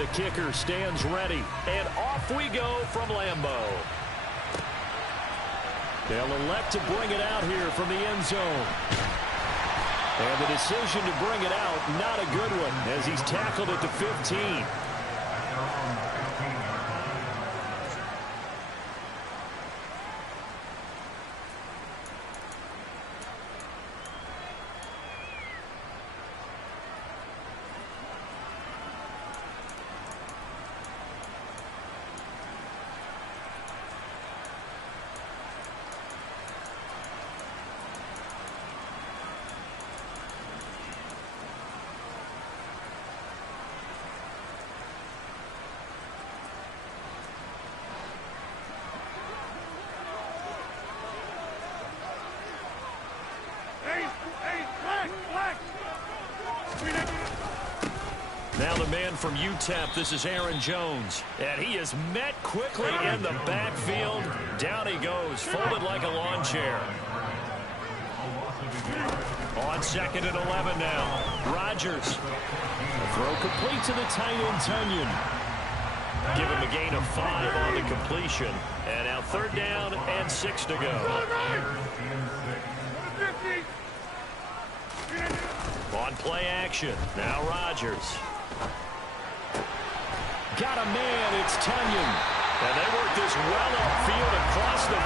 The kicker stands ready. And off we go from Lambeau. They'll elect to bring it out here from the end zone. And the decision to bring it out, not a good one, as he's tackled at the 15. Now the man from UTEP, this is Aaron Jones. And he is met quickly in the backfield. Down he goes, folded like a lawn chair. On 2nd and 11 now. Rodgers. A throw complete to the tight end, Tunyon. Give him a gain of 5 on the completion. And now 3rd down and 6 to go. On play action. Now Rodgers. Got a man, it's Tunyon. And they work this well upfield across the 45.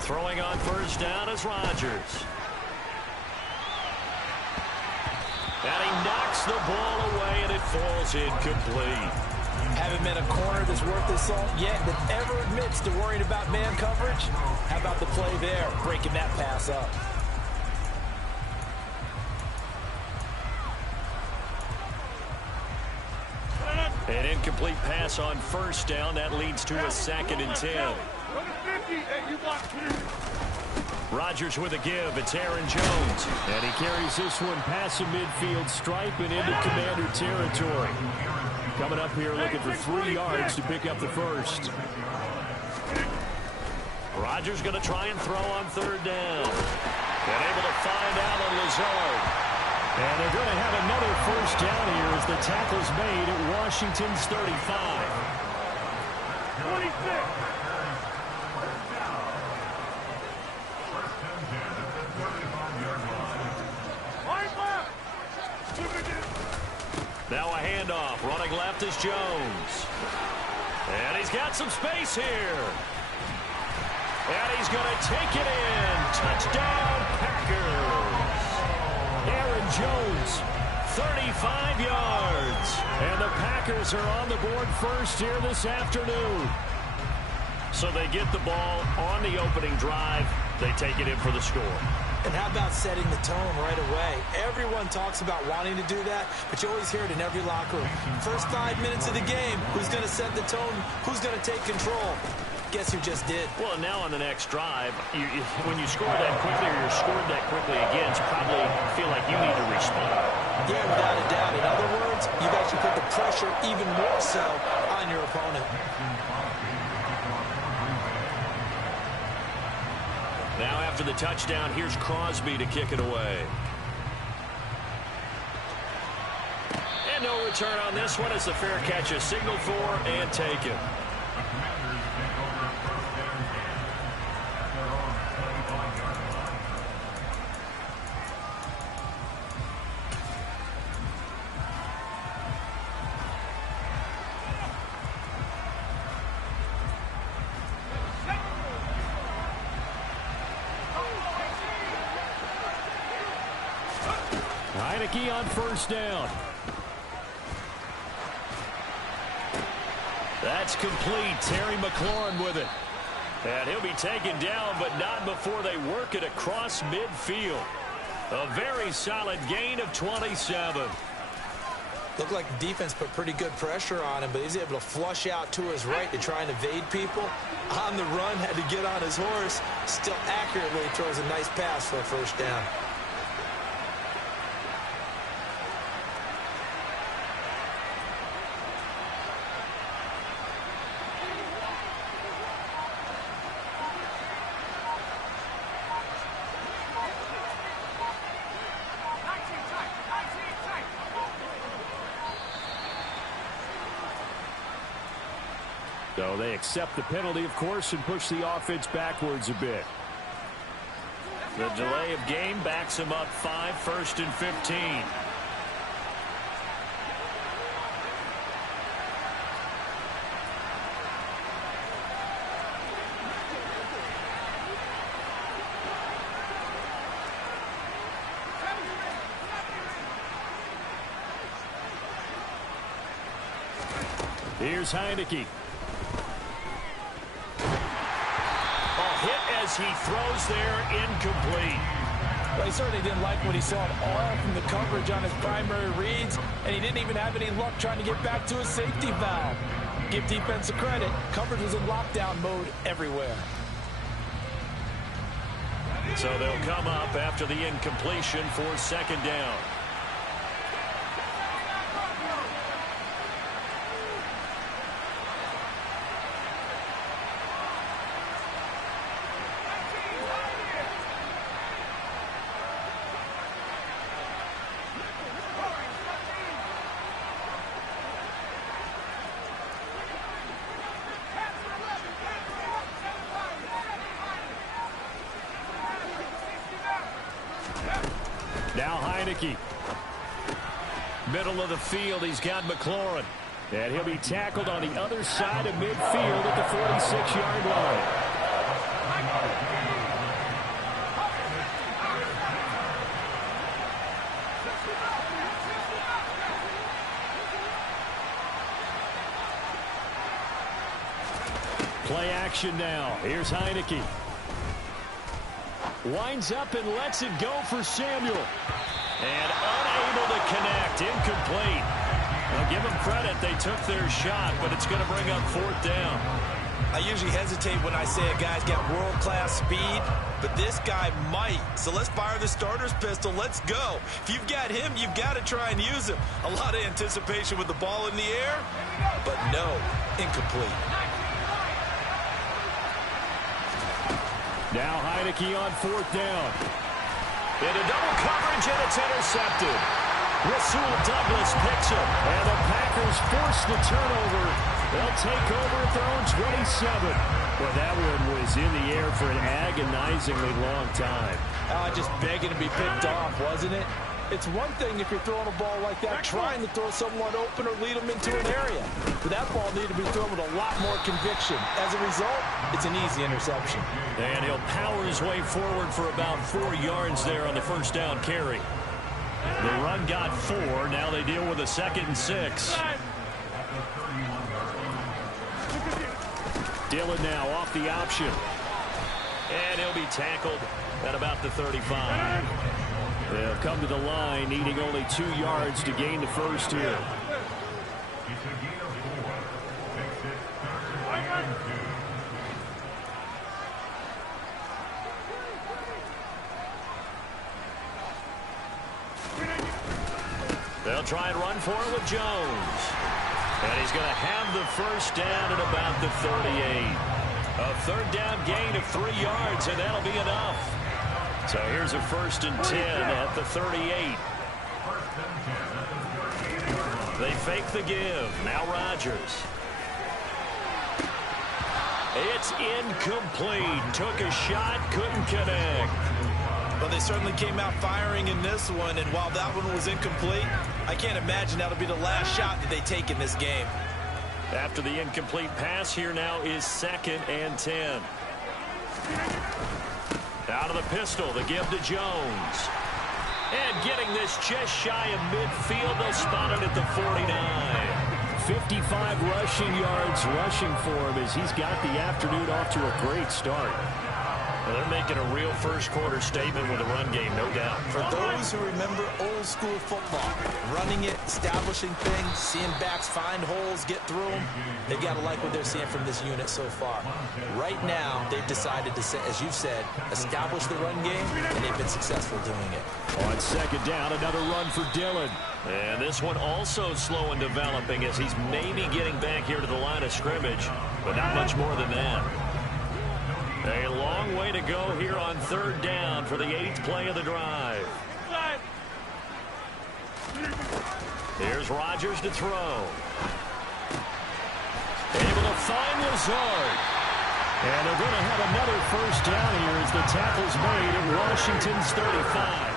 Throwing on 1st down is Rodgers. And he knocks the ball away, and it falls incomplete. Haven't met a corner that's worth his salt yet that ever admits to worrying about man coverage. How about the play there, breaking that pass up? An incomplete pass on 1st down. That leads to a 2nd and 10. Rodgers with a give. It's Aaron Jones. And he carries this one past the midfield stripe and into Commander territory. Coming up here looking for 3 yards to pick up the 1st. Rodgers going to try and throw on 3rd down. And able to find Allen Lazard. And they're going to have another 1st down here as the tackle's made at Washington's 35. 26. Now a handoff. Running left is Jones. And he's got some space here. And he's going to take it in. Touchdown, Packers. Aaron Jones, 35 yards. And the Packers are on the board first here this afternoon. So they get the ball on the opening drive. They take it in for the score. And how about setting the tone right away? Everyone talks about wanting to do that, but you always hear it in every locker room. First 5 minutes of the game, who's going to set the tone? Who's going to take control? Guess who just did? Well, now on the next drive, when you score that quickly or you're scored that quickly again, you probably feel like you need to respond. Yeah, without a doubt. In other words, you've actually put the pressure even more so on your opponent. Now after the touchdown, here's Crosby to kick it away. And no return on this one as the fair catch is signaled for and taken. Heineke on 1st down. That's complete. Terry McLaurin with it. And he'll be taken down, but not before they work it across midfield. A very solid gain of 27. Looked like the defense put pretty good pressure on him, but he's able to flush out to his right to try and evade people. On the run, had to get on his horse. Still accurately throws a nice pass for a 1st down. So they accept the penalty, of course, and push the offense backwards a bit. The delay of game backs him up 5, 1st and 15. Here's Heineke. Hit as he throws there, incomplete. Well, he certainly didn't like what he saw at all from the coverage on his primary reads, and he didn't even have any luck trying to get back to his safety valve. Give defense a credit. Coverage was in lockdown mode everywhere. So they'll come up after the incompletion for 2nd down. Now Heineke. Middle of the field, he's got McLaurin. And he'll be tackled on the other side of midfield at the 46-yard line. Play action now. Here's Heineke. Winds up and lets it go for Samuel. And unable to connect. Incomplete. I'll give them credit. They took their shot, but it's going to bring up 4th down. I usually hesitate when I say a guy's got world-class speed, but this guy might. So let's fire the starter's pistol. Let's go. If you've got him, you've got to try and use him. A lot of anticipation with the ball in the air, but no, incomplete. Now Heineke on 4th down. Into double coverage, and it's intercepted. Rasul Douglas picks him, and the Packers force the turnover. They'll take over at their own 27. Well, that one was in the air for an agonizingly long time. Just begging to be picked off, wasn't it? It's one thing if you're throwing a ball like that, trying to throw someone open or lead them into an area. But that ball needed to be thrown with a lot more conviction. As a result, it's an easy interception. And he'll power his way forward for about 4 yards there on the 1st down carry. The run got 4. Now they deal with a 2nd and 6. Dillon now off the option. And he'll be tackled at about the 35. They'll come to the line, needing only 2 yards to gain the first here. They'll try and run for it with Jones. And he's going to have the first down at about the 38. A 3rd down gain of 3 yards, and that'll be enough. So here's a 1st and 10 at the 38. They fake the give. Now Rodgers. It's incomplete. Took a shot, couldn't connect. Well, they certainly came out firing in this one, and while that one was incomplete, I can't imagine that'll be the last shot that they take in this game. After the incomplete pass, here now is 2nd and 10. Out of the pistol, the give to Jones. And getting this just shy of midfield, they'll spot it at the 49. 55 rushing yards rushing for him as he's got the afternoon off to a great start. Well, they're making a real first-quarter statement with a run game, no doubt. For those who remember old-school football, running it, establishing things, seeing backs find holes, get through them, they've got to like what they're seeing from this unit so far. Right now, they've decided to, as you've said, establish the run game, and they've been successful doing it. On 2nd down, another run for Dillon. And this one also slow in developing as he's maybe getting back here to the line of scrimmage, but not much more than that. A long way to go here on 3rd down for the 8th play of the drive. Here's Rodgers to throw. Able to find Lazard. And they're going to have another first down here as the tackle's made at Washington's 35.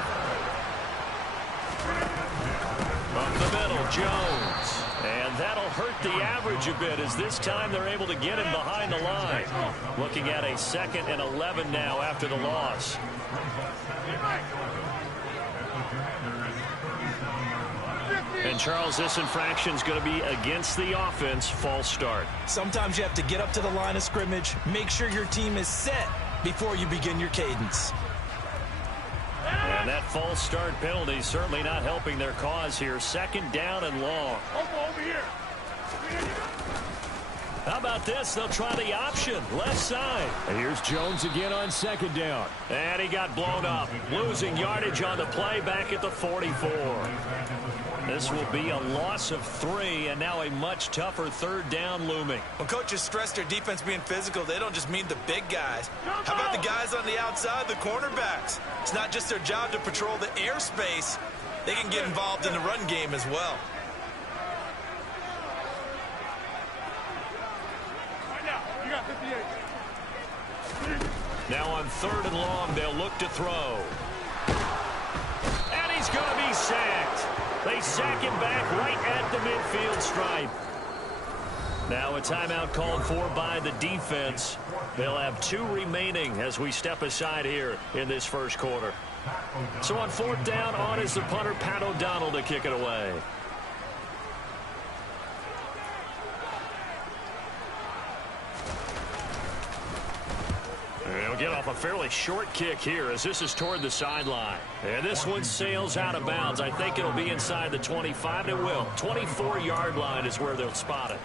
Up the middle, Jones. And that'll hurt the average a bit as this time they're able to get him behind the line. Looking at a 2nd and 11 now after the loss. And, Charles, this infraction's going to be against the offense. False start. Sometimes you have to get up to the line of scrimmage, make sure your team is set before you begin your cadence. And that false start penalty certainly not helping their cause here. 2nd down and long. Over here. How about this? They'll try the option. Left side. And here's Jones again on 2nd down. And he got blown up. Losing yardage on the play back at the 44. This will be a loss of 3, and now a much tougher 3rd down looming. When coaches stress their defense being physical, they don't just mean the big guys. How about the guys on the outside, the cornerbacks? It's not just their job to patrol the airspace. They can get involved in the run game as well. You got 58. Now on 3rd and long, they'll look to throw. And he's going to be sacked. They sack him back right at the midfield stripe. Now a timeout called for by the defense. They'll have 2 remaining as we step aside here in this first quarter. So on 4th down, on is the punter, Pat O'Donnell, to kick it away. They'll get off a fairly short kick here as this is toward the sideline. And this one sails out of bounds. I think it'll be inside the 25. It will. 24-yard line is where they'll spot it.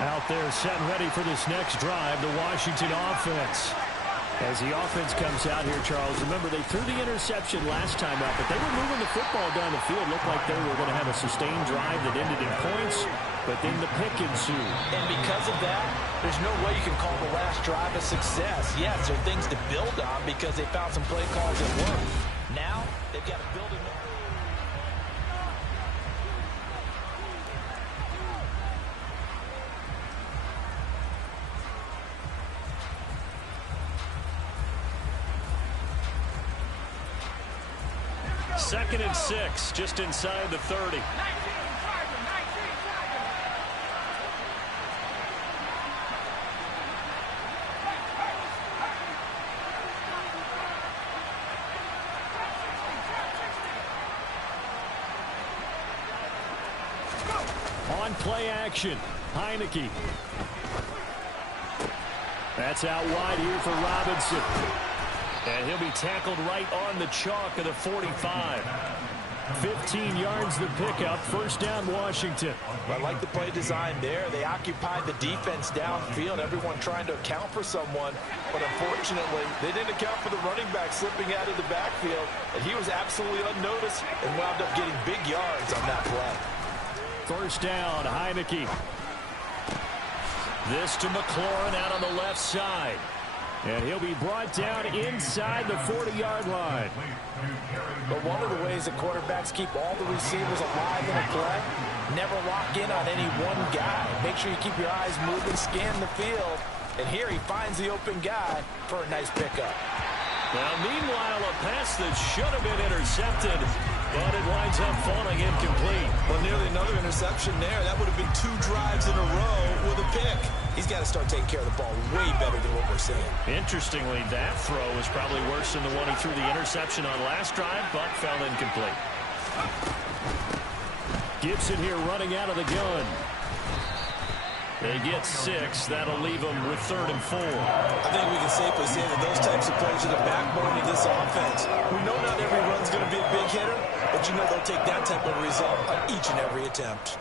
Out there set and ready for this next drive, the Washington offense. As the offense comes out here, Charles, remember they threw the interception last time out, but they were moving the football down the field. Looked like they were going to have a sustained drive that ended in points, but then the pick ensued. And because of that, there's no way you can call the last drive a success. Yes, there are things to build on because they found some play calls that work. Now, they've got to build it. Second and 6, just inside the 30. On play action, Heineke. That's out wide here for Robinson. And he'll be tackled right on the chalk of the 45. 15 yards the pickup. First down, Washington. I like the play design there. They occupied the defense downfield. Everyone trying to account for someone. But unfortunately, they didn't account for the running back slipping out of the backfield. And he was absolutely unnoticed and wound up getting big yards on that play. First down, Heineke. This to McLaurin out on the left side. And he'll be brought down inside the 40-yard line. But one of the ways that quarterbacks keep all the receivers alive in a play, never lock in on any one guy. Make sure you keep your eyes moving, scan the field. And here he finds the open guy for a nice pickup. Now, meanwhile, a pass that should have been intercepted, but it winds up falling incomplete. Well, nearly another interception there. That would have been 2 drives in a row with a pick. He's got to start taking care of the ball way better than what we're seeing. Interestingly, that throw was probably worse than the one he threw the interception on last drive, but fell incomplete. Gibson here running out of the gun. They get 6. That'll leave them with 3rd and 4. I think we can safely say that those types of plays are the backbone of this offense. We know not every run's going to be a big hitter, but you know they'll take that type of result on each and every attempt.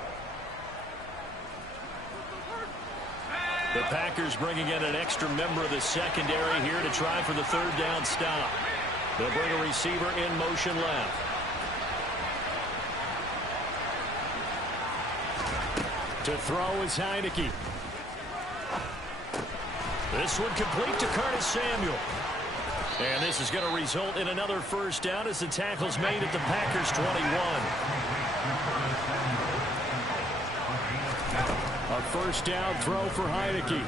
The Packers bringing in an extra member of the secondary here to try for the 3rd down stop. They'll bring a receiver in motion left. To throw is Heineke. This one complete to Curtis Samuel. And this is going to result in another first down as the tackle's made at the Packers' 21. A first down throw for Heineke.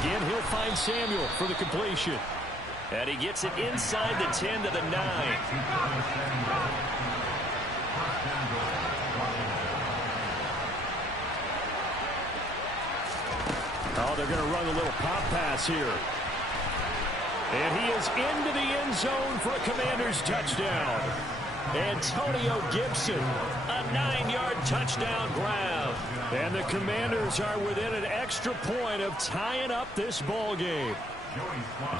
Again, he'll find Samuel for the completion. And he gets it inside the 10 to the 9. Oh, they're going to run a little pop pass here. And he is into the end zone for a Commanders touchdown. Antonio Gibson, a 9-yard touchdown grab. And the Commanders are within an extra point of tying up this ball game.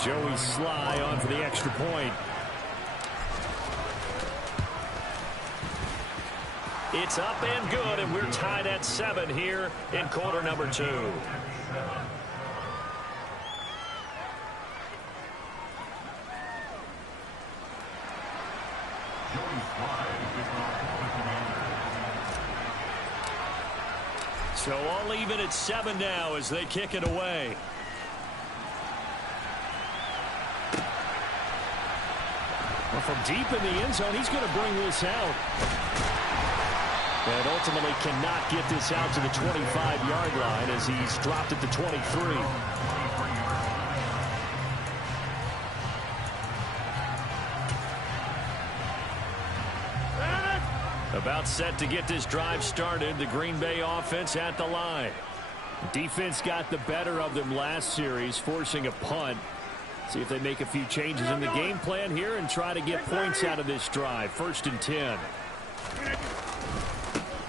Joey Sly on for the extra point. It's up and good, and we're tied at 7 here in quarter number 2. So all even at 7 now as they kick it away. Well, from deep in the end zone, he's going to bring this out. And ultimately cannot get this out to the 25-yard line as he's dropped at the 23. About set to get this drive started. The Green Bay offense at the line. Defense got the better of them last series, forcing a punt. See if they make a few changes in the game plan here and try to get points out of this drive. 1st and 10.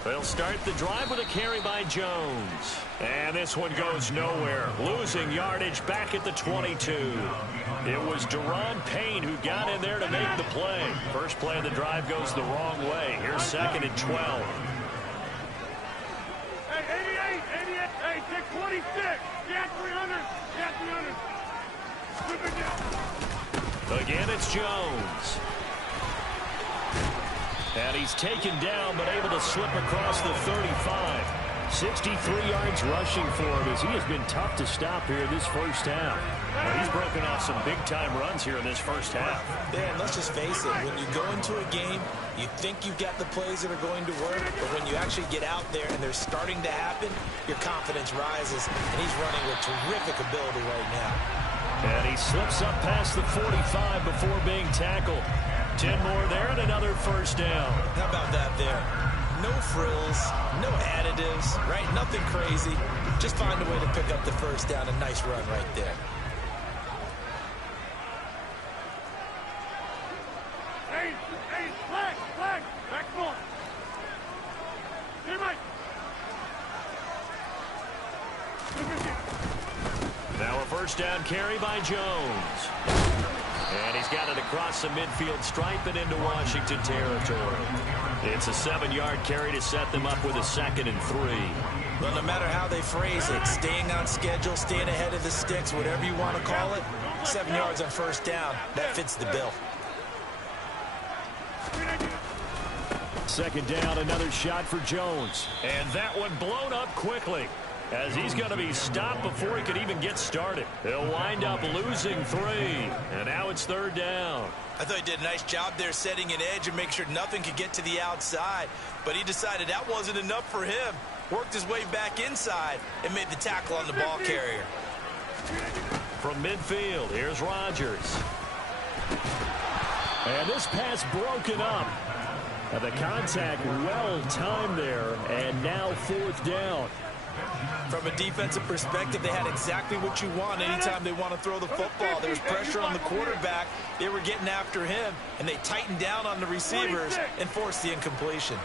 They'll start the drive with a carry by Jones. And this one goes nowhere. Losing yardage back at the 22. It was Deron Payne who got in there to make the play. First play of the drive goes the wrong way. Here's 2nd and 12. Hey, 88, hey, take 26. Yeah, 300. Yeah, 300. Again, it's Jones. And he's taken down, but able to slip across the 35. 63 yards rushing for him as he has been tough to stop here this first half. Well, he's broken off some big-time runs here in this first half. Dan, let's just face it. When you go into a game, you think you've got the plays that are going to work, but when you actually get out there and they're starting to happen, your confidence rises, and he's running with terrific ability right now. And he slips up past the 45 before being tackled. 10 more there and another first down. How about that there? No frills, no additives, right? Nothing crazy. Just find a way to pick up the first down. A nice run right there. Hey, flag, back ball. Hey, Mike. Now a first down carry by Jones. And he's got it across the midfield stripe and into Washington territory. It's a 7-yard carry to set them up with a 2nd and 3. Well, no matter how they phrase it, staying on schedule, staying ahead of the sticks, whatever you want to call it, 7 yards on first down, that fits the bill. 2nd down, another shot for Jones. And that one blown up quickly, as he's going to be stopped before he could even get started. They'll wind up losing 3, and now it's 3rd down. I thought he did a nice job there setting an edge and make sure nothing could get to the outside, but he decided that wasn't enough for him. Worked his way back inside and made the tackle on the ball carrier. From midfield, here's Rodgers. And this pass broken up. And the contact well timed there, and now 4th down. From a defensive perspective, they had exactly what you want anytime they want to throw the football. There was pressure on the quarterback. They were getting after him, and they tightened down on the receivers and forced the incompletion.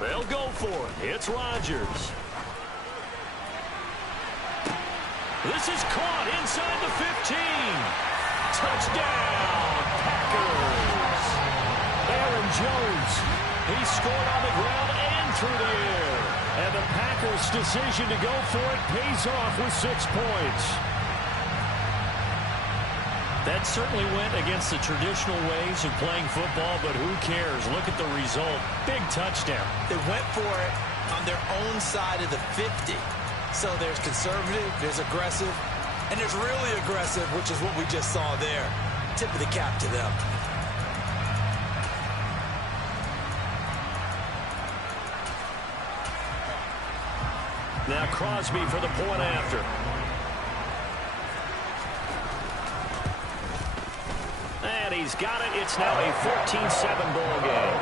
They'll go for it. It's Rodgers. This is caught inside the 15. Touchdown, Packers. Aaron Jones. He scored on the ground and through the air. And the Packers' decision to go for it pays off with 6 points. That certainly went against the traditional ways of playing football, but who cares? Look at the result. Big touchdown. They went for it on their own side of the 50. So there's conservative, there's aggressive, and there's really aggressive, which is what we just saw there. Tip of the cap to them. Now Crosby for the point after. And he's got it. It's now a 14-7 ball game.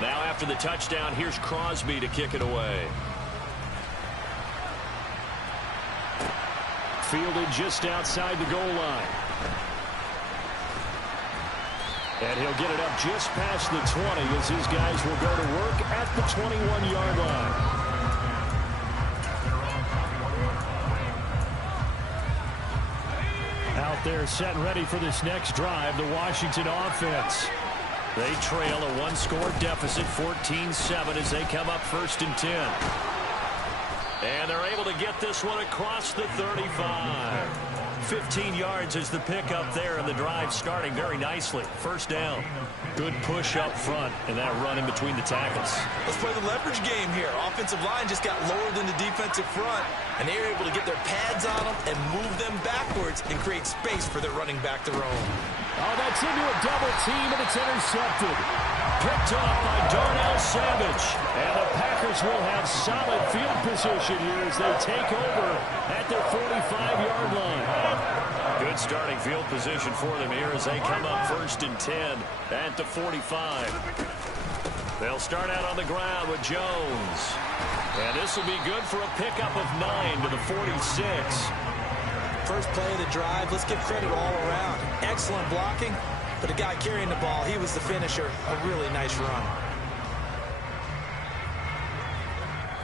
Now after the touchdown, here's Crosby to kick it away. Fielded just outside the goal line. And he'll get it up just past the 20 as his guys will go to work at the 21-yard line. Out there set and ready for this next drive, the Washington offense. They trail a one-score deficit, 14-7, as they come up 1st and 10. And they're able to get this one across the 35. 15 yards is the pickup there, and the drive starting very nicely. 1st down. Good push up front, and that run in between the tackles. Let's play the leverage game here. Offensive line just got lower than the defensive front, and they were able to get their pads on them and move them backwards and create space for their running back to roam. Oh, that's into a double team, and it's intercepted. Picked off by Darnell Savage. And the Packers will have solid field position here as they take over at their 45-yard line. Good starting field position for them here as they come up 1st and 10 at the 45. They'll start out on the ground with Jones. And this will be good for a pickup of 9 to the 46. First play of the drive, let's give credit all around. Excellent blocking, but the guy carrying the ball, he was the finisher. A really nice run.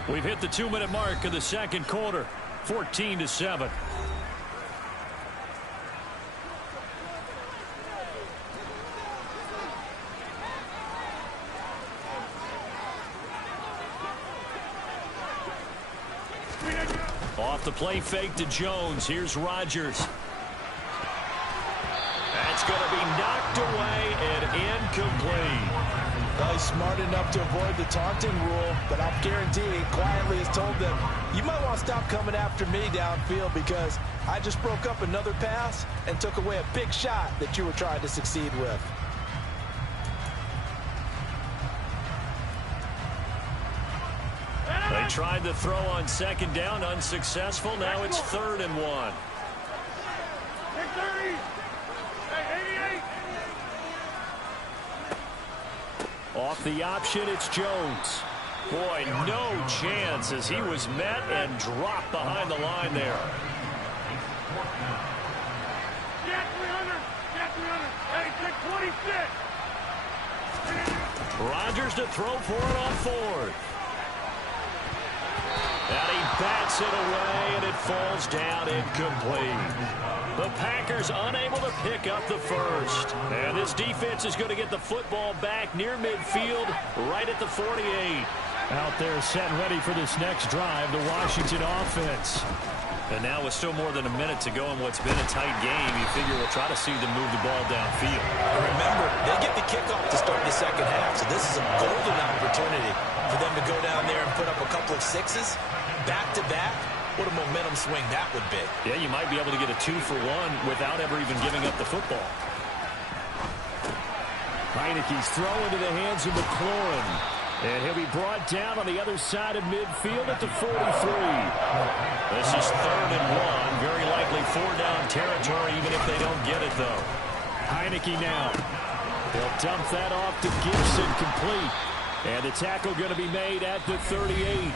We've hit the 2-minute mark of the 2nd quarter, 14-7. Off the play fake to Jones. Here's Rodgers. That's going to be knocked away and incomplete. Well, he's smart enough to avoid the taunting rule, but I'll guarantee he quietly has told them, you might want to stop coming after me downfield because I just broke up another pass and took away a big shot that you were trying to succeed with. They tried to throw on 2nd down, unsuccessful. Now it's 3rd and 1. Off the option, it's Jones. Boy, no chance as he was met and dropped behind the line there. Jack 300. Jack 300. Hey, check 26. Rodgers to throw for it on 4th. And he bats it away, and it falls down incomplete. The Packers unable to pick up the first. And this defense is going to get the football back near midfield, right at the 48. Out there set and ready for this next drive, the Washington offense. And now with still more than a minute to go in what's been a tight game, you figure we'll try to see them move the ball downfield. And remember, they get the kickoff to start the 2nd half, so this is a golden opportunity for them to go down there and put up a couple of 6s, back-to-back. What a momentum swing that would be. Yeah, you might be able to get a 2-for-1 without ever even giving up the football. Heineke's throw into the hands of McLaurin. And he'll be brought down on the other side of midfield at the 43. This is 3rd and 1. Very likely 4-down territory, even if they don't get it, though. Heineke now. They'll dump that off to Gibson, complete. And the tackle going to be made at the 38.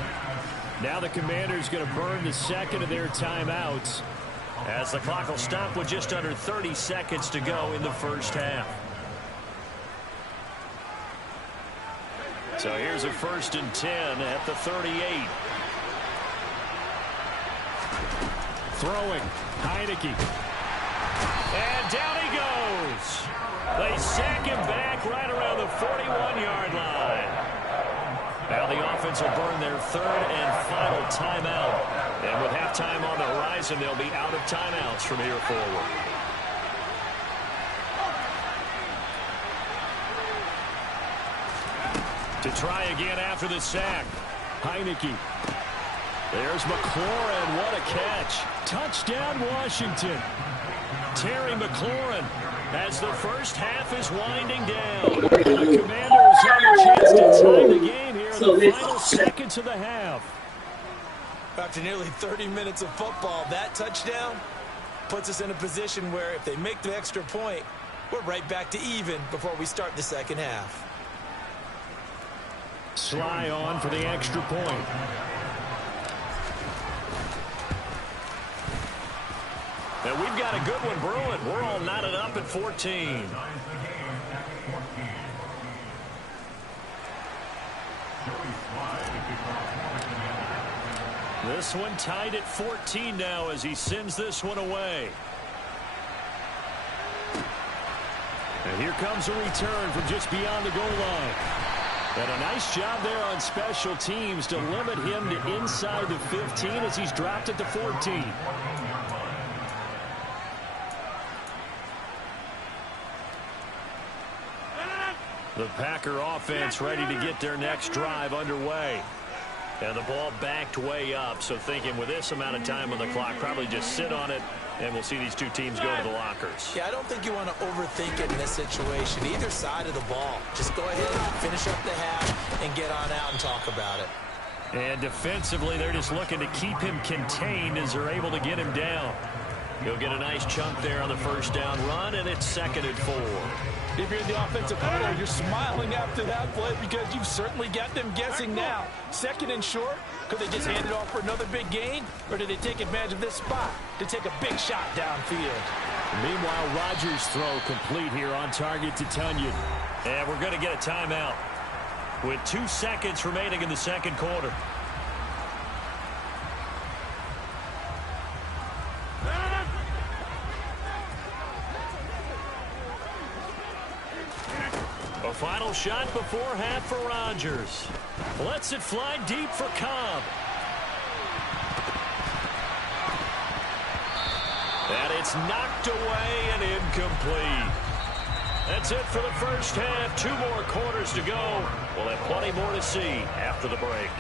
Now the Commanders going to burn the 2nd of their timeouts as the clock will stop with just under 30 seconds to go in the 1st half. So here's a 1st and 10 at the 38. Throwing, Heineke. And down he goes. They sack him back right around the 41-yard line. Now the offense Dolphins will burn their third and final timeout. And with halftime on the horizon, they'll be out of timeouts from here forward. To try again after the sack. Heineke. There's McLaurin. What a catch. Touchdown, Washington. Terry McLaurin as the first half is winding down. The Commanders have a chance to tie the game here in the final seconds of the half. After nearly 30 minutes of football, that touchdown puts us in a position where if they make the extra point, we're right back to even before we start the second half. Sly on for the extra point. And we've got a good one brewing. We're all knotted up at 14. This one tied at 14 now as he sends this one away. And here comes a return from just beyond the goal line. And a nice job there on special teams to limit him to inside the 15 as he's dropped it to 14. The Packer offense ready to get their next drive underway. And the ball backed way up, so thinking with this amount of time on the clock, probably just sit on it, and we'll see these two teams go to the lockers. Yeah, I don't think you want to overthink it in this situation. Either side of the ball. Just go ahead and finish up the half and get on out and talk about it. And defensively, they're just looking to keep him contained as they're able to get him down. He'll get a nice chunk there on the first down run, and it's 2nd and 4. If you're in the offensive huddle, you're smiling after that play because you've certainly got them guessing now. 2nd and short, could they just hand it off for another big gain? Or did they take advantage of this spot to take a big shot downfield? Meanwhile, Rodgers' throw complete here on target to Tunyon. And we're going to get a timeout with 2 seconds remaining in the second quarter. A final shot before half for Rodgers. Lets it fly deep for Cobb. And it's knocked away and incomplete. That's it for the first half. 2 more quarters to go. We'll have plenty more to see after the break.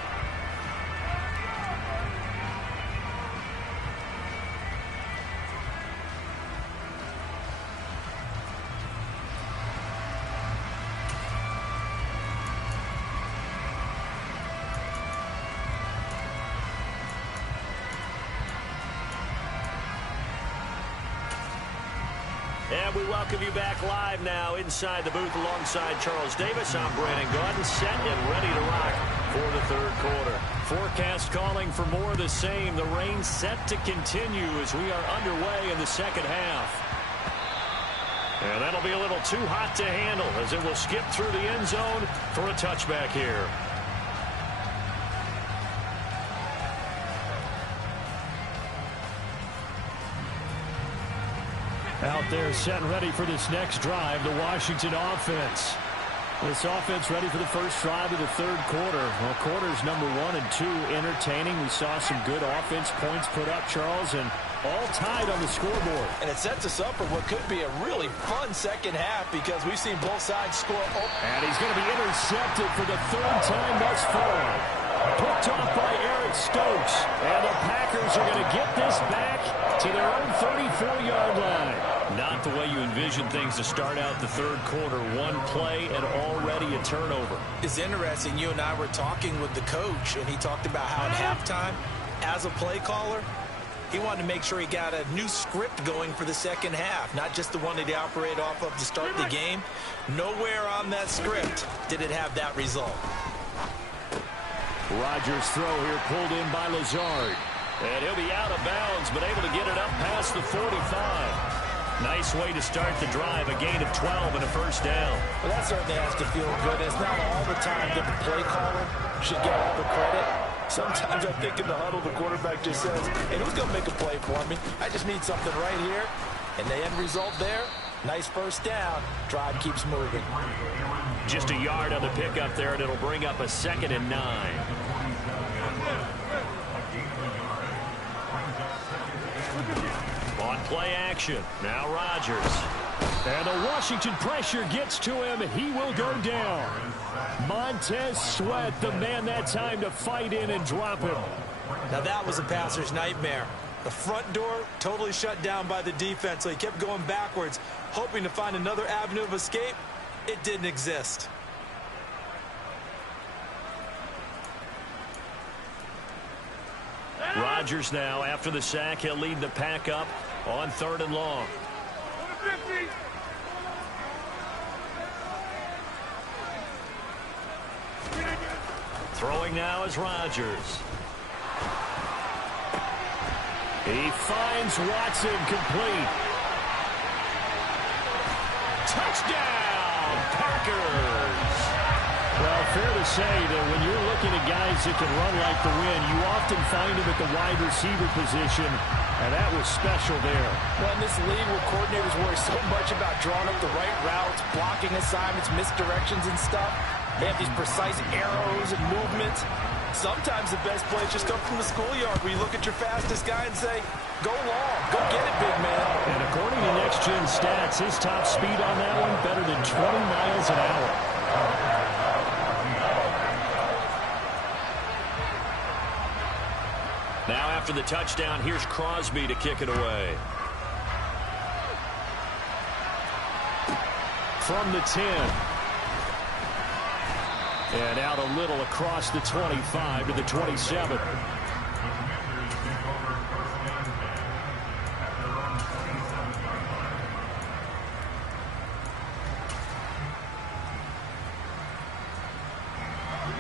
And we welcome you back live now inside the booth alongside Charles Davis. I'm Brandon Gaudin, set and ready to rock for the third quarter. Forecast calling for more of the same. The rain set to continue as we are underway in the second half. And that'll be a little too hot to handle as it will skip through the end zone for a touchback here. Out there set and ready for this next drive, the Washington offense. This offense ready for the first drive of the third quarter. Well, quarters number 1 and 2 entertaining. We saw some good offense points put up, Charles, and all tied on the scoreboard. And it sets us up for what could be a really fun second half because we've seen both sides score. And he's going to be intercepted for the 3rd time thus far. Picked off by Eric Stokes. And the Packers are going to get this back to their own 34-yard line. Not the way you envision things to start out the third quarter. 1 play and already a turnover. It's interesting. You and I were talking with the coach, and he talked about how at halftime, as a play caller, he wanted to make sure he got a new script going for the second half, not just the one that he operated off of to start the game. Nowhere on that script did it have that result. Rodgers' throw here pulled in by Lazard. And he'll be out of bounds, but able to get it up past the 45. Nice way to start the drive, a gain of 12 and a first down. Well, that certainly has to feel good. It's not all the time that the play caller should get all the credit. Sometimes I think in the huddle, the quarterback just says, hey, who's going to make a play for me? I just need something right here. And the end result there, nice first down. Drive keeps moving. Just a yard on the pickup there, and it'll bring up a 2nd and 9. play action. Now Rodgers. And the Washington pressure gets to him. He will go down. Montez Sweat, the man that time to fight in and drop him. Now that was a passer's nightmare. The front door totally shut down by the defense, so he kept going backwards, hoping to find another avenue of escape. It didn't exist. Rodgers now, after the sack, he'll lead the pack up on 3rd and long. Throwing now is Rodgers. He finds Watson complete. Touchdown, Packers! Well, fair to say that when you're looking at guys that can run like the wind, you often find them at the wide receiver position, and that was special there. Well, in this league where coordinators worry so much about drawing up the right routes, blocking assignments, misdirections and stuff, they have these precise arrows and movements. Sometimes the best plays just come from the schoolyard where you look at your fastest guy and say, go long, go get it, big man. And according to Next Gen Stats, his top speed on that one better than 20 miles an hour. Now after the touchdown, here's Crosby to kick it away. From the 10. And out a little across the 25 to the 27.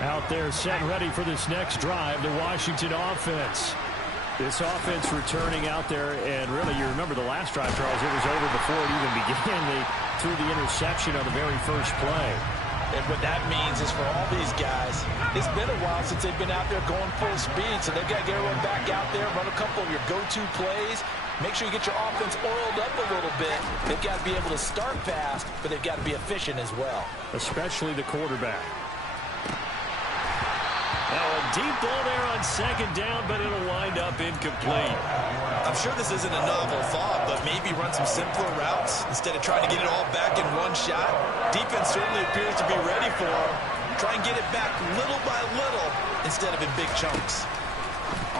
Out there set and ready for this next drive, the Washington offense. This offense returning out there, and really, you remember the last drive, Charles, it was over before it even began. They threw the interception on the very first play. And what that means is for all these guys, it's been a while since they've been out there going full speed, so they've got to get everyone back out there, run a couple of your go-to plays, make sure you get your offense oiled up a little bit. They've got to be able to start fast, but they've got to be efficient as well. Especially the quarterback. Now a deep ball there on 2nd down, but it'll wind up incomplete. I'm sure this isn't a novel thought, but maybe run some simpler routes instead of trying to get it all back in one shot. Defense certainly appears to be ready for him. Try and get it back little by little instead of in big chunks.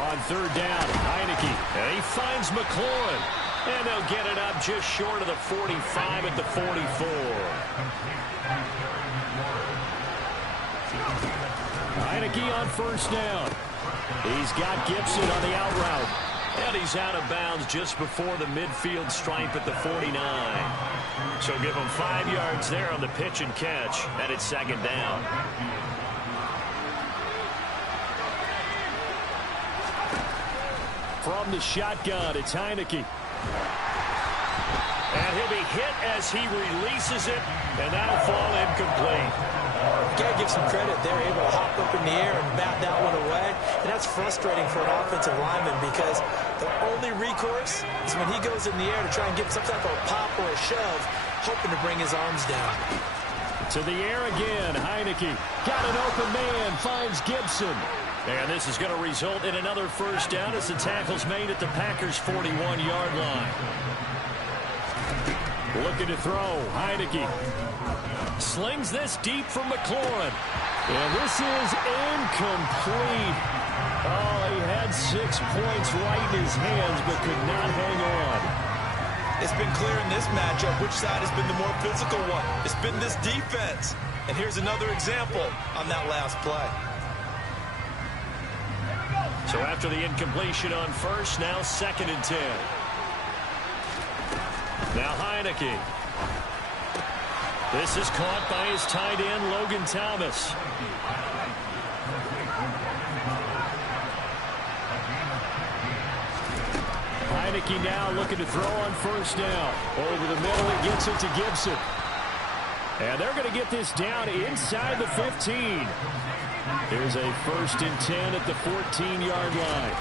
On 3rd down, Heineke. And he finds McLaurin. And they'll get it up just short of the 45 at the 44. Heineke on 1st down. He's got Gibson on the out route. And he's out of bounds just before the midfield stripe at the 49. So give him 5 yards there on the pitch and catch. And it's 2nd down. From the shotgun, it's Heineke. And he'll be hit as he releases it. And that'll fall incomplete. You gotta give some credit. They're able to hop up in the air and bat that one away. And that's frustrating for an offensive lineman because the only recourse is when he goes in the air to try and get some type of a pop or a shove, hoping to bring his arms down. To the air again, Heineke. Got an open man, finds Gibson. And this is going to result in another 1st down as the tackle's made at the Packers' 41-yard line. Looking to throw, Heineke. Slings this deep from McLaurin. And this is incomplete. Oh, he had 6 points right in his hands, but could not hang on. It's been clear in this matchup which side has been the more physical one. It's been this defense. And here's another example on that last play. So after the incompletion on 1st, now 2nd and 10. Now Heineke. This is caught by his tight end, Logan Thomas. Heineke now looking to throw on 1st down. Over the middle, he gets it to Gibson. And they're going to get this down inside the 15. Here's a 1st and 10 at the 14-yard line.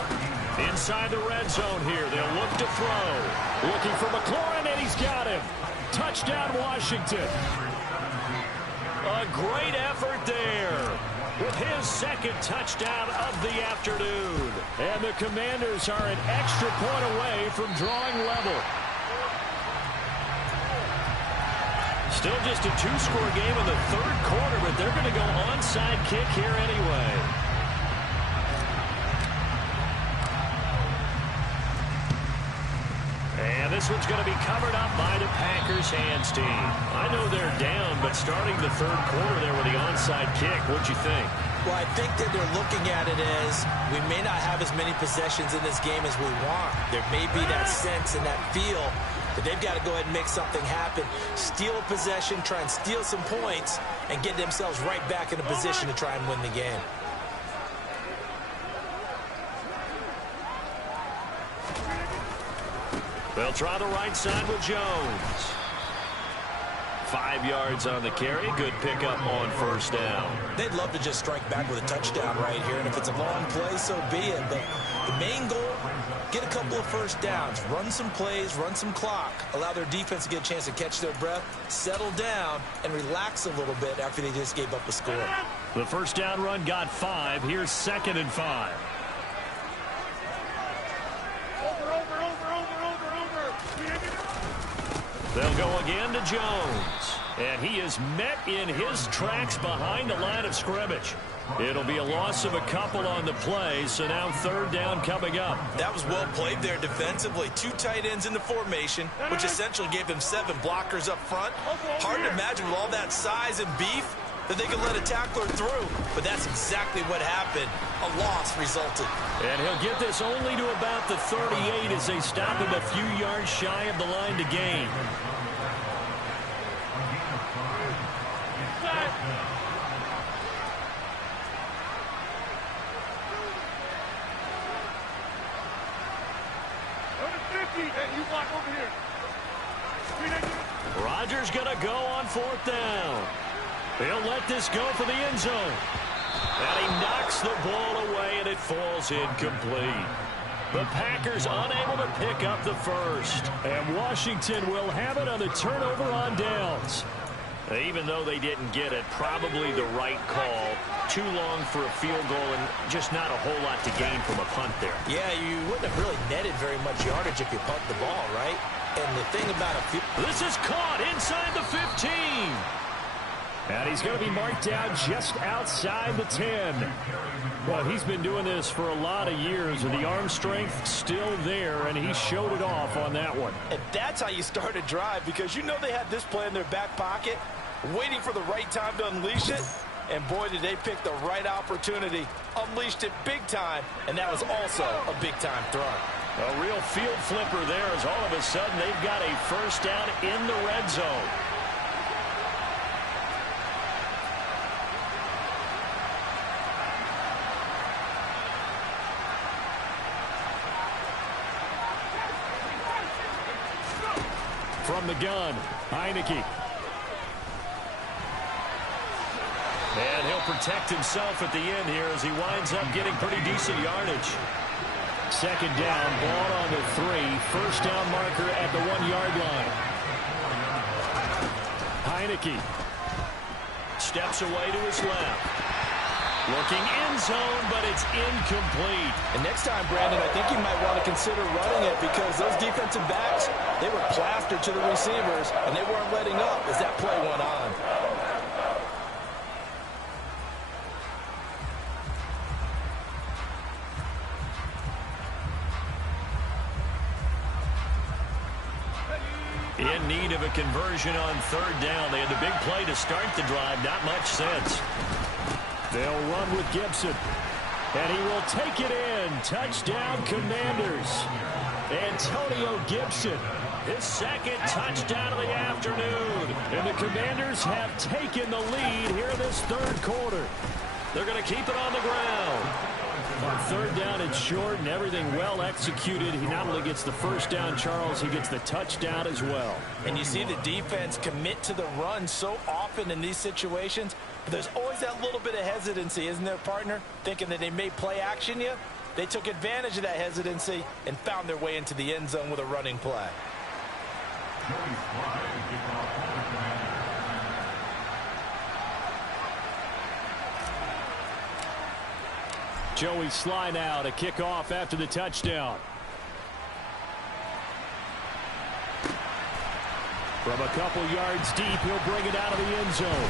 Inside the red zone here, they'll look to throw. Looking for McLaurin, and he's got him. Touchdown, Washington. A great effort there with his 2nd touchdown of the afternoon. And the Commanders are an extra point away from drawing level. Still just a two-score game in the third quarter, but they're going to go onside kick here anyway. And this one's going to be covered up by the Packers hands team. I know they're down, but starting the third quarter there with the onside kick, what'd you think? Well, I think that they're looking at it as we may not have as many possessions in this game as we want. There may be that sense and that feel that they've got to go ahead and make something happen, steal a possession, try and steal some points, and get themselves right back in a position to try and win the game. They'll try the right side with Jones. 5 yards on the carry. Good pickup on first down. They'd love to just strike back with a touchdown right here, and if it's a long play, so be it. But the main goal, get a couple of first downs, run some plays, run some clock, allow their defense to get a chance to catch their breath, settle down, and relax a little bit after they just gave up a score. The first down run got 5. Here's 2nd and 5. They'll go again to Jones. And he is met in his tracks behind the line of scrimmage. It'll be a loss of a couple on the play, so now third down coming up. That was well played there defensively. 2 tight ends in the formation, which essentially gave them 7 blockers up front. Hard to imagine with all that size and beef that they could let a tackler through, but that's exactly what happened. A loss resulted. And he'll get this only to about the 38 as they stop him a few yards shy of the line to gain. Rodgers gonna go on 4th down. He'll let this go for the end zone. And he knocks the ball away, and it falls incomplete. The Packers unable to pick up the first. And Washington will have it on the turnover on downs. Even though they didn't get it, probably the right call. Too long for a field goal and just not a whole lot to gain from a punt there. Yeah, you wouldn't have really netted very much yardage if you punt the ball, right? And the thing about a field... This is caught inside the 15. And he's going to be marked down just outside the 10. Well, he's been doing this for a lot of years, and the arm strength still there, and he showed it off on that one. And that's how you start a drive, because you know they had this play in their back pocket, waiting for the right time to unleash it. And boy, did they pick the right opportunity, unleashed it big time, and that was also a big-time throw. A real field flipper there as all of a sudden they've got a first down in the red zone. From the gun, Heineke. And he'll protect himself at the end here as he winds up getting pretty decent yardage. 2nd down, ball on the 3. First down marker at the 1-yard line. Heineke steps away to his left. Looking end zone, but it's incomplete. And next time, Brandon, I think you might want to consider running it, because those defensive backs, they were plastered to the receivers, and they weren't letting up as that play went on. In need of a conversion on 3rd down. They had the big play to start the drive. Not much sense. They'll run with Gibson. And he will take it in. Touchdown, Commanders. Antonio Gibson. His 2nd touchdown of the afternoon. And the Commanders have taken the lead here in this 3rd quarter. They're going to keep it on the ground. On 3rd down, it's short and everything well executed. He not only gets the first down, Charles, he gets the touchdown as well. And you see the defense commit to the run so often in these situations. But there's always that little bit of hesitancy, isn't there, partner? Thinking that they may play action you. They took advantage of that hesitancy and found their way into the end zone with a running play. Joey Sly now to kick off after the touchdown. From a couple yards deep, he'll bring it out of the end zone.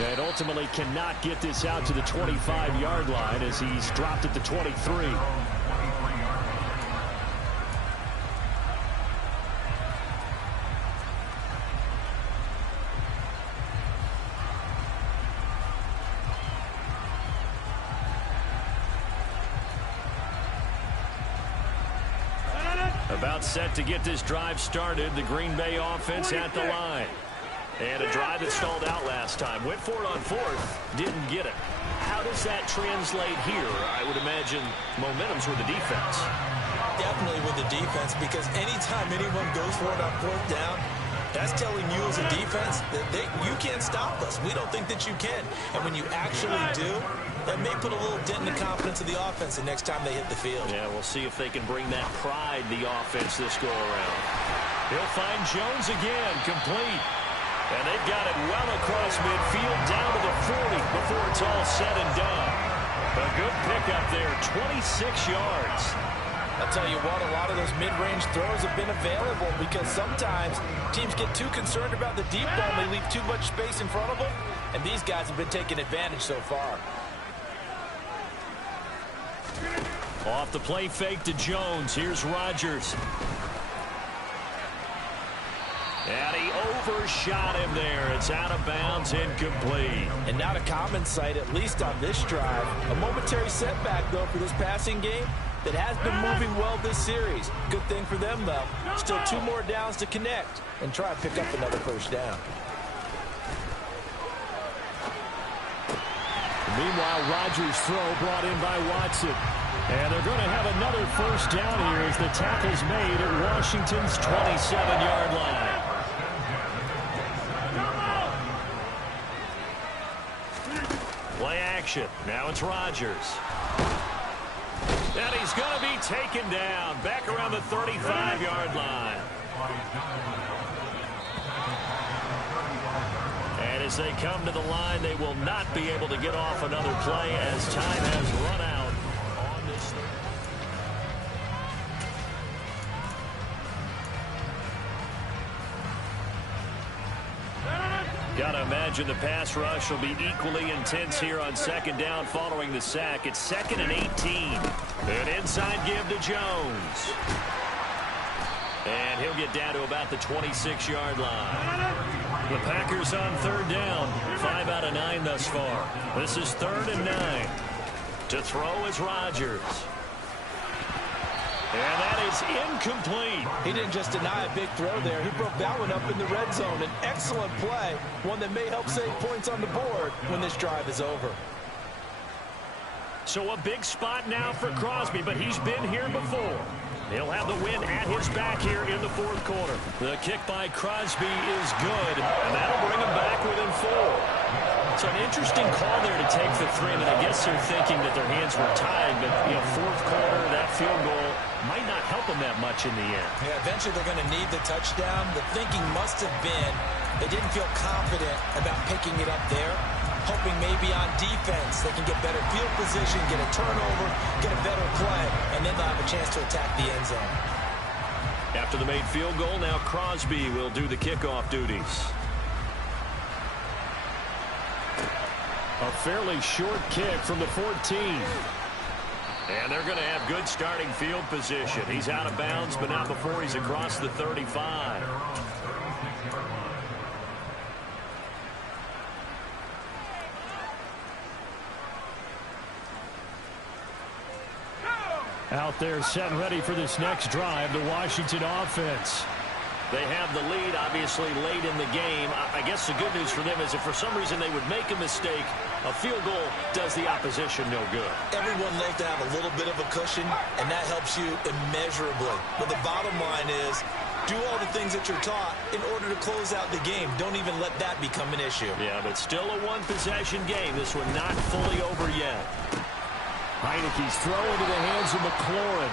And ultimately cannot get this out to the 25-yard line as he's dropped at the 23. About set to get this drive started. The Green Bay offense at the line. And a drive that stalled out last time. Went for it on fourth. Didn't get it. How does that translate here? I would imagine momentum's with the defense. Definitely with the defense, because anytime anyone goes for it on fourth down, that's telling you as a defense that you can't stop us. We don't think that you can. And when you actually do, that may put a little dent in the confidence of the offense the next time they hit the field. Yeah, we'll see if they can bring that pride, the offense, this go-around. He'll find Jones again, complete. And they've got it well across midfield, down to the 40 before it's all said and done. A good pickup there, 26 yards. I'll tell you what, a lot of those mid-range throws have been available because sometimes teams get too concerned about the deep ball and they leave too much space in front of them, and these guys have been taking advantage so far. Off the play fake to Jones. Here's Rodgers. And he overshot him there. It's out of bounds, incomplete. And not a common sight, at least on this drive. A momentary setback, though, for this passing game that has been moving well this series. Good thing for them, though. Still 2 more downs to connect and try and pick up another first down. Meanwhile, Rodgers' throw brought in by Watson. And they're going to have another first down here as the tackle's made at Washington's 27-yard line. Play action. Now it's Rodgers. And he's going to be taken down back around the 35-yard line. And as they come to the line, they will not be able to get off another play as time has run out on this. Got to imagine the pass rush will be equally intense here on second down following the sack. It's 2nd and 18. An inside give to Jones. And he'll get down to about the 26-yard line. The Packers on 3rd down. 5 out of 9 thus far. This is 3rd and 9. To throw is Rodgers. And that is incomplete. He didn't just deny a big throw there. He broke that one up in the red zone. An excellent play. One that may help save points on the board when this drive is over. So a big spot now for Crosby, but he's been here before. He'll have the win at his back here in the 4th quarter. The kick by Crosby is good, and that'll bring him back within 4. So an interesting call there to take the 3, and I guess they're thinking that their hands were tied, but, 4th quarter, that field goal might not help them that much in the end. Yeah, eventually they're going to need the touchdown. The thinking must have been they didn't feel confident about picking it up there, hoping maybe on defense they can get better field position, get a turnover, get a better play, and then they'll have a chance to attack the end zone. After the made field goal, now Crosby will do the kickoff duties. A fairly short kick from the 14. And they're going to have good starting field position. He's out of bounds, but not before he's across the 35. Out there set and ready for this next drive, the Washington offense. They have the lead, obviously, late in the game. I guess the good news for them is if for some reason they would make a mistake, a field goal does the opposition no good. Everyone loves to have a little bit of a cushion, and that helps you immeasurably. But the bottom line is, do all the things that you're taught in order to close out the game. Don't even let that become an issue. Yeah, but still a one-possession game. This one not fully over yet. Heineke's throw into the hands of McLaurin.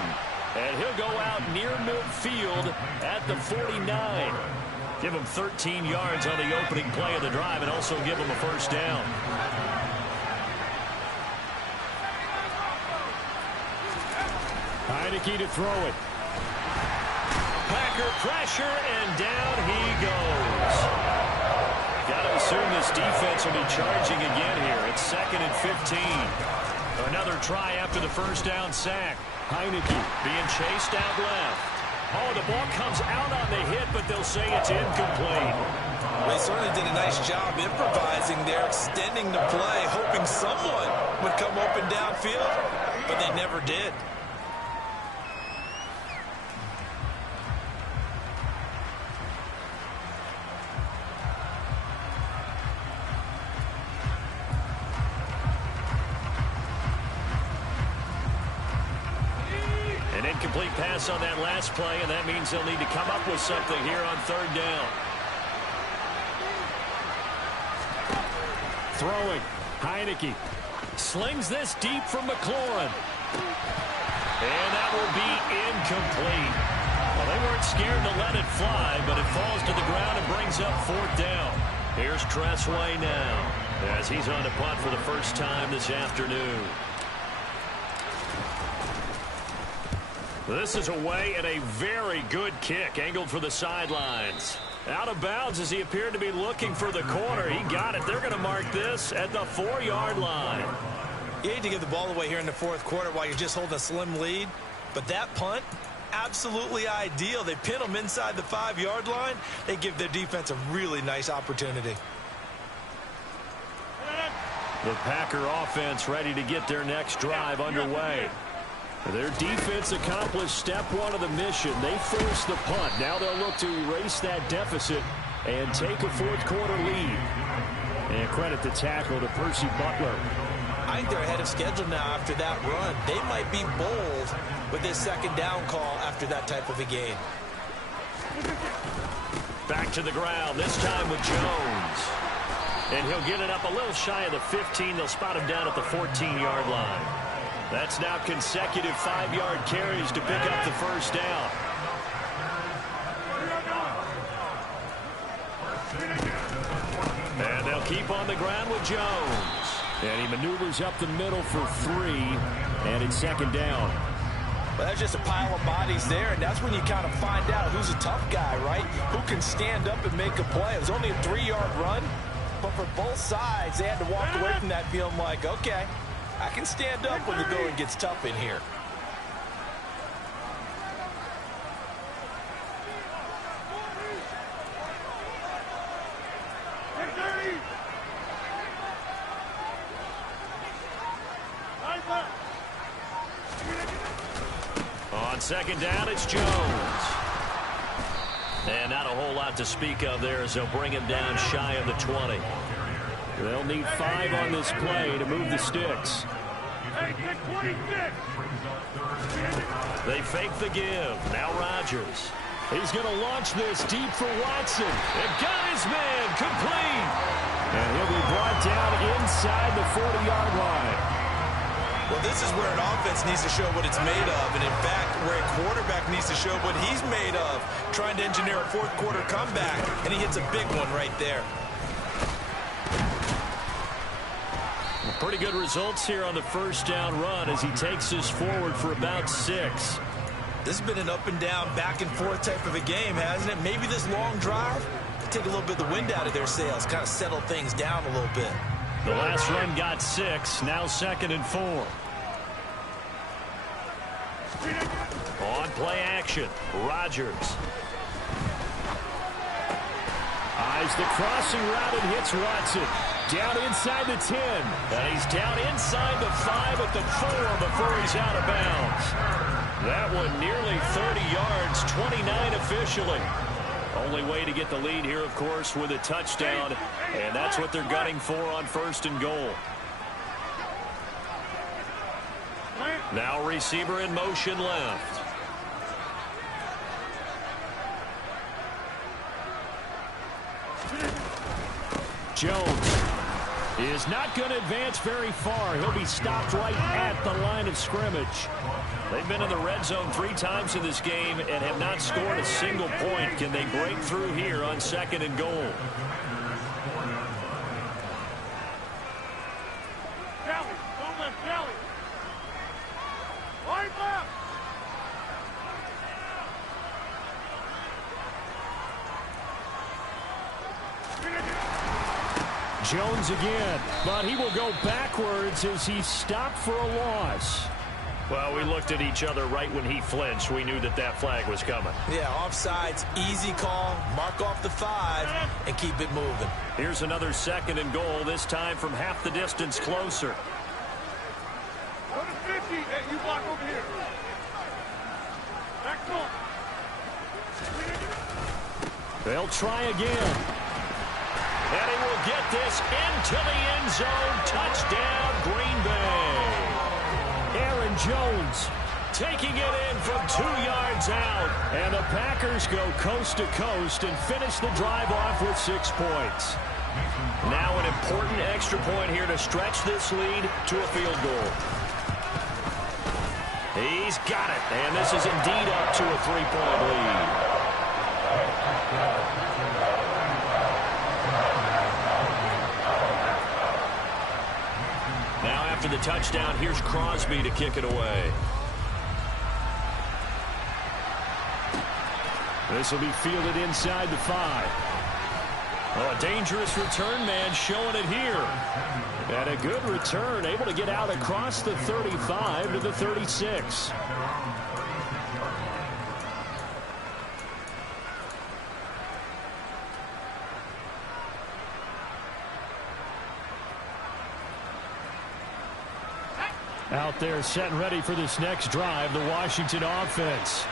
And he'll go out near midfield at the 49. Give him 13 yards on the opening play of the drive and also give him a first down. Heineke to throw it. Packer pressure, and down he goes. Got to assume this defense will be charging again here. It's 2nd and 15. Another try after the first down sack. Heineke being chased out left. Oh, the ball comes out on the hit, but they'll say it's incomplete. Well, they certainly did a nice job improvising there, extending the play, hoping someone would come open downfield, but they never did. An incomplete pass on that last play, and that means they'll need to come up with something here on 3rd down. Throwing. Heineke slings this deep from McLaurin. And that will be incomplete. Well, they weren't scared to let it fly, but it falls to the ground and brings up 4th down. Here's Tressway now as he's on to punt for the first time this afternoon. This is away and a very good kick angled for the sidelines. Out of bounds as he appeared to be looking for the corner. He got it. They're going to mark this at the 4-yard line. You hate to give the ball away here in the 4th quarter while you're just holding a slim lead, but that punt, absolutely ideal. They pin them inside the 5-yard line. They give their defense a really nice opportunity. The Packer offense ready to get their next drive underway. Their defense accomplished step 1 of the mission. They forced the punt. Now they'll look to erase that deficit and take a 4th quarter lead. And credit the tackle to Percy Butler. I think they're ahead of schedule now after that run. They might be bold with this 2nd down call after that type of a game. Back to the ground, this time with Jones. And he'll get it up a little shy of the 15. They'll spot him down at the 14-yard line. That's now consecutive 5-yard carries to pick up the first down. And they'll keep on the ground with Jones. And he maneuvers up the middle for 3. And it's 2nd down. Well, that's just a pile of bodies there, and that's when you kind of find out who's a tough guy, right? Who can stand up and make a play. It was only a 3-yard run, but for both sides, they had to walk away from that feeling like, okay, I can stand up when the going gets tough in here. On 2nd down, it's Jones. And not a whole lot to speak of there as they'll bring him down shy of the 20. They'll need 5 on this play to move the sticks. They fake the give. Now Rodgers. He's going to launch this deep for Watson. And got his man complete. And he'll be brought down inside the 40-yard line. Well, this is where an offense needs to show what it's made of. And, in fact, where a quarterback needs to show what he's made of, trying to engineer a 4th quarter comeback. And he hits a big one right there. Pretty good results here on the first down run as he takes this forward for about 6. This has been an up and down, back and forth type of a game, hasn't it? Maybe this long drive could take a little bit of the wind out of their sails, kind of settle things down a little bit. The last run got 6, now 2nd and 4. On play action, Rodgers. Eyes the crossing route and hits Watson. Down inside the 10. And he's down inside the 5 at the 4 before he's out of bounds. That one nearly 30 yards, 29 officially. Only way to get the lead here, of course, with a touchdown. And that's what they're gunning for on 1st and goal. Now receiver in motion left. Jones is not going to advance very far. He'll be stopped right at the line of scrimmage. They've been in the red zone 3 times in this game and have not scored a single point. Can they break through here on 2nd and goal? Jones again, but he will go backwards as he stopped for a loss. Well, we looked at each other right when he flinched. We knew that that flag was coming. Yeah, offsides, easy call. Mark off the 5 and keep it moving. Here's another 2nd and goal, this time from half the distance closer. Go to 50. Hey, you block over here. Back on. They'll try again. And he will get this into the end zone. Touchdown, Green Bay. Aaron Jones taking it in from 2 yards out. And the Packers go coast to coast and finish the drive off with 6 points. Now an important extra point here to stretch this lead to a field goal. He's got it. And this is indeed up to a 3-point lead. Now after the touchdown, here's Crosby to kick it away. This will be fielded inside the 5. Oh, a dangerous return man showing it here. And a good return, able to get out across the 35 to the 36. Out there set and ready for this next drive, the Washington offense.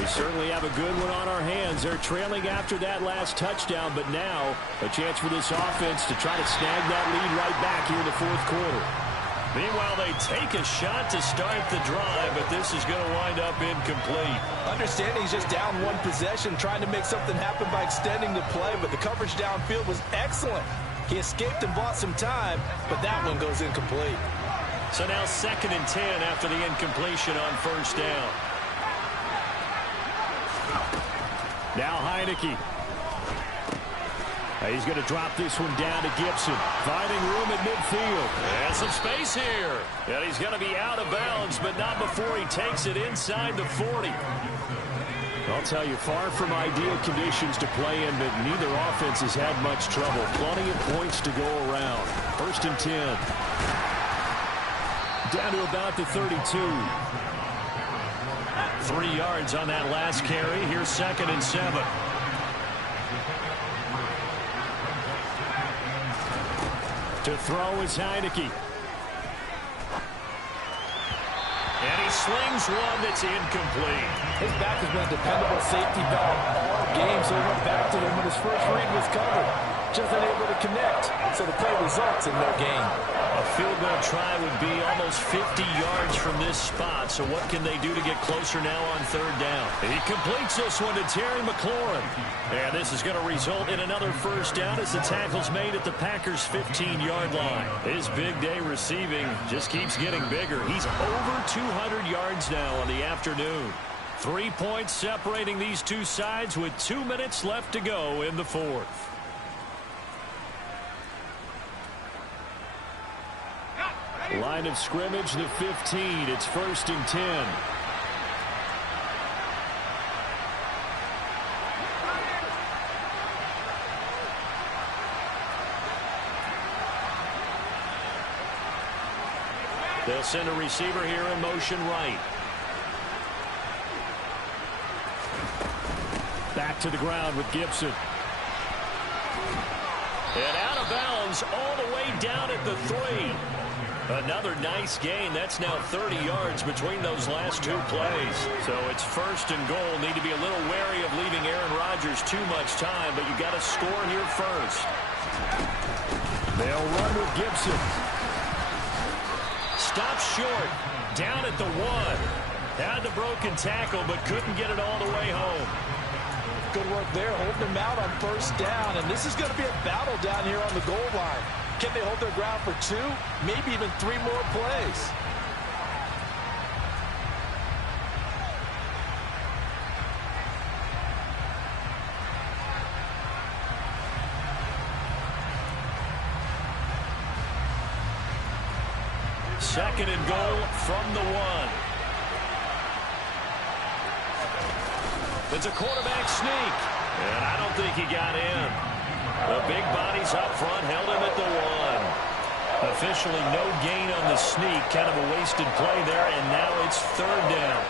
We certainly have a good one on our hands. They're trailing after that last touchdown, but now a chance for this offense to try to snag that lead right back here in the 4th quarter. Meanwhile, they take a shot to start the drive, but this is going to wind up incomplete. Understanding he's just down 1 possession, trying to make something happen by extending the play, but the coverage downfield was excellent. He escaped and bought some time, but that one goes incomplete. So now 2nd and 10 after the incompletion on 1st down. Now Heineke. He's going to drop this one down to Gibson. Finding room at midfield. And some space here. And he's going to be out of bounds, but not before he takes it inside the 40. I'll tell you, far from ideal conditions to play in, but neither offense has had much trouble. Plenty of points to go around. 1st and 10. Down to about the 32. 3 yards on that last carry. Here's 2nd and 7. To throw is Heineke. And he slings one that's incomplete. His back has been a dependable safety valve all game, so he went back to him when his first read was covered. Just unable to connect, so the play results in no gain. A field goal try would be almost 50 yards from this spot, so what can they do to get closer now on 3rd down? He completes this one to Terry McLaurin. And this is going to result in another 1st down as the tackle's made at the Packers' 15-yard line. His big day receiving just keeps getting bigger. He's over 200 yards now on the afternoon. 3 points separating these two sides with 2 minutes left to go in the 4th. Line of scrimmage, the 15. It's 1st and 10. They'll send a receiver here in motion right. Back to the ground with Gibson. And out of bounds all the way down at the 3. Another nice gain. That's now 30 yards between those last 2 plays. So it's 1st and goal. Need to be a little wary of leaving Aaron Rodgers too much time, but you got to score here first. They'll run with Gibson. Stop short. Down at the 1. Had the broken tackle, but couldn't get it all the way home. Good work there, holding him out on 1st down, and this is going to be a battle down here on the goal line. Can they hold their ground for 2, maybe even 3 more plays? Second and goal from the 1. It's a quarterback sneak, and I don't think he got in. The big bodies up front held him at the 1. Officially no gain on the sneak. Kind of a wasted play there, and now it's 3rd down.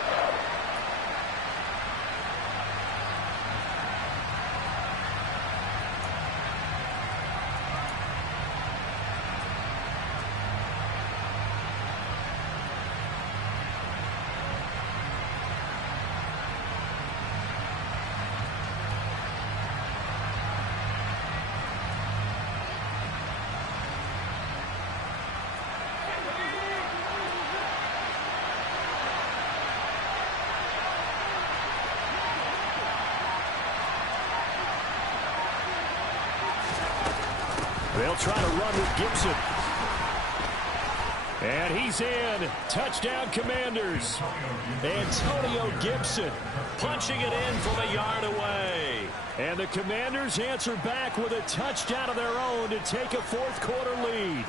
They'll try to run with Gibson. And he's in. Touchdown, Commanders. Antonio Gibson Punching it in from a yard away. And the Commanders answer back with a touchdown of their own to take a 4th quarter lead.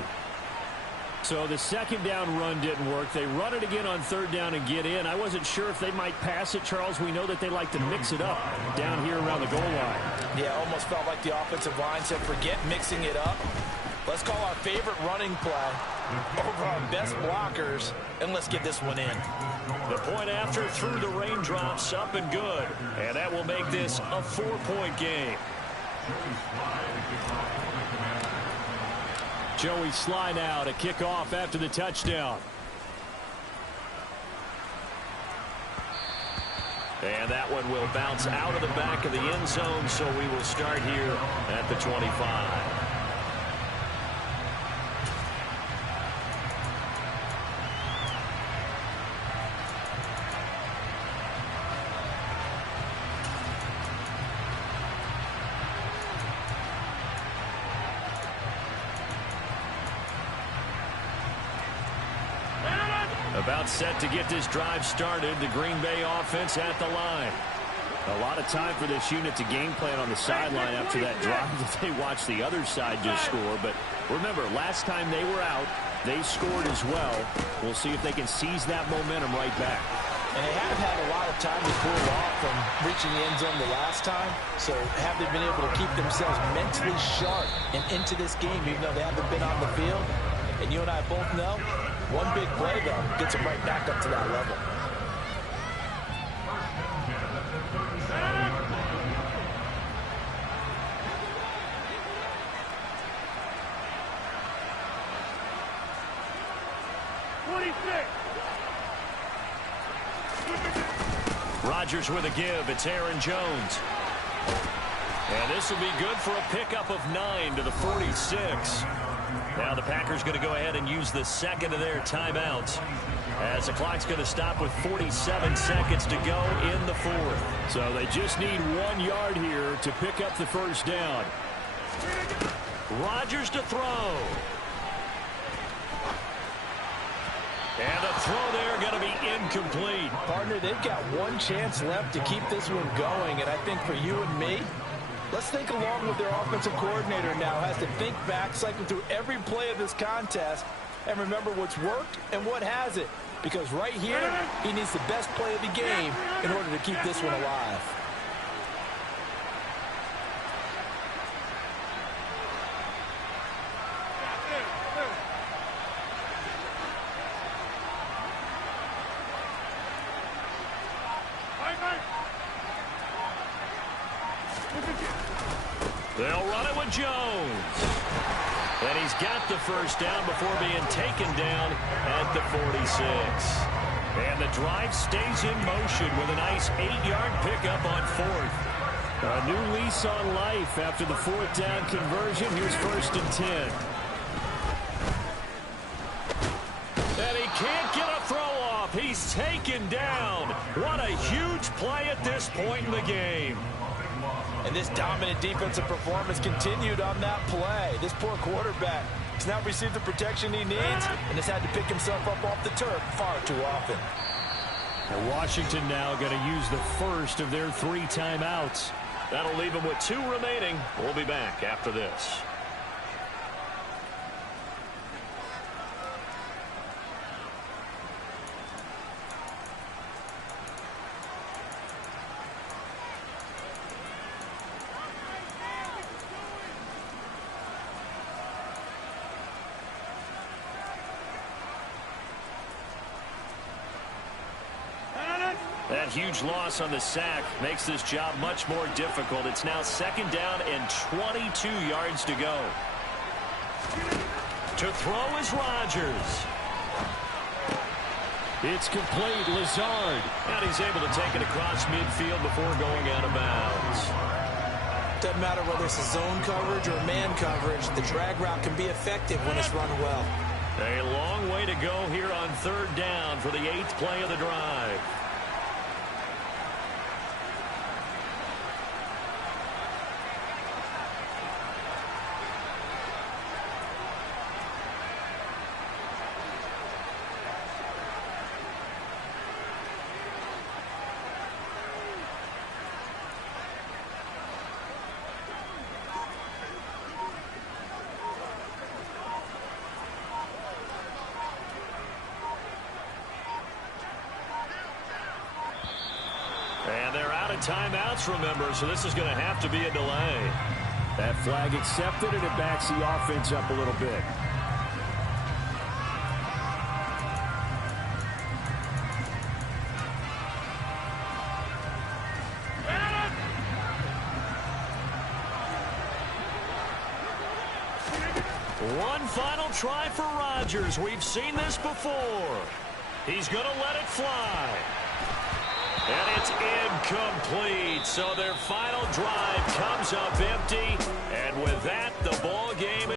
So the 2nd down run didn't work. They run it again on 3rd down and get in. I wasn't sure if they might pass it, Charles. We know that they like to mix it up down here around the goal line. Yeah, almost felt like the offensive line said, forget mixing it up. Let's call our favorite running play over our best blockers, and let's get this one in. The point after through the raindrops, up and good. And that will make this a 4-point game. Joey Sly now to kick off after the touchdown. And that one will bounce out of the back of the end zone, so we will start here at the 25. About set to get this drive started. The Green Bay offense at the line. A lot of time for this unit to game plan on the sideline after that drive that they watched the other side just score. But remember, last time they were out, they scored as well. We'll see if they can seize that momentum right back. And they have had a lot of time to cool off from reaching the end zone the last time. So have they been able to keep themselves mentally sharp and into this game, even though they haven't been on the field? And you and I both know, one big play, though, gets them right back up to that level. Rodgers with a give. It's Aaron Jones. And this will be good for a pickup of 9 to the 46. Now the Packers going to go ahead and use the second of their timeouts, as the clock's going to stop with 47 seconds to go in the 4th. So they just need 1 yard here to pick up the first down. Rodgers to throw. And the throw there going to be incomplete. Partner, they've got one chance left to keep this one going, and I think for you and me, let's think along with their offensive coordinator now. Has to think back, cycle through every play of this contest, and remember what's worked and what hasn't. Because right here, he needs the best play of the game in order to keep this one alive. They'll run it with Jones. And he's got the first down before being taken down at the 46. And the drive stays in motion with a nice 8-yard pickup on 4th. A new lease on life after the 4th down conversion. Here's 1st and 10. And he can't get a throw off. He's taken down. What a huge play at this point in the game. And this dominant defensive performance continued on that play. This poor quarterback has now received the protection he needs and has had to pick himself up off the turf far too often. And Washington now going to use the first of their 3 timeouts. That'll leave them with 2 remaining. We'll be back after this. That huge loss on the sack makes this job much more difficult. It's now 2nd down and 22 yards to go. To throw is Rodgers. It's complete. Lazard. And he's able to take it across midfield before going out of bounds. Doesn't matter whether it's a zone coverage or man coverage, the drag route can be effective when it's run well. A long way to go here on 3rd down for the 8th play of the drive. And they're out of timeouts, remember, so this is going to have to be a delay. That flag accepted, and it backs the offense up a little bit. One final try for Rodgers. We've seen this before. He's going to let it fly. And it's incomplete. So their final drive comes up empty.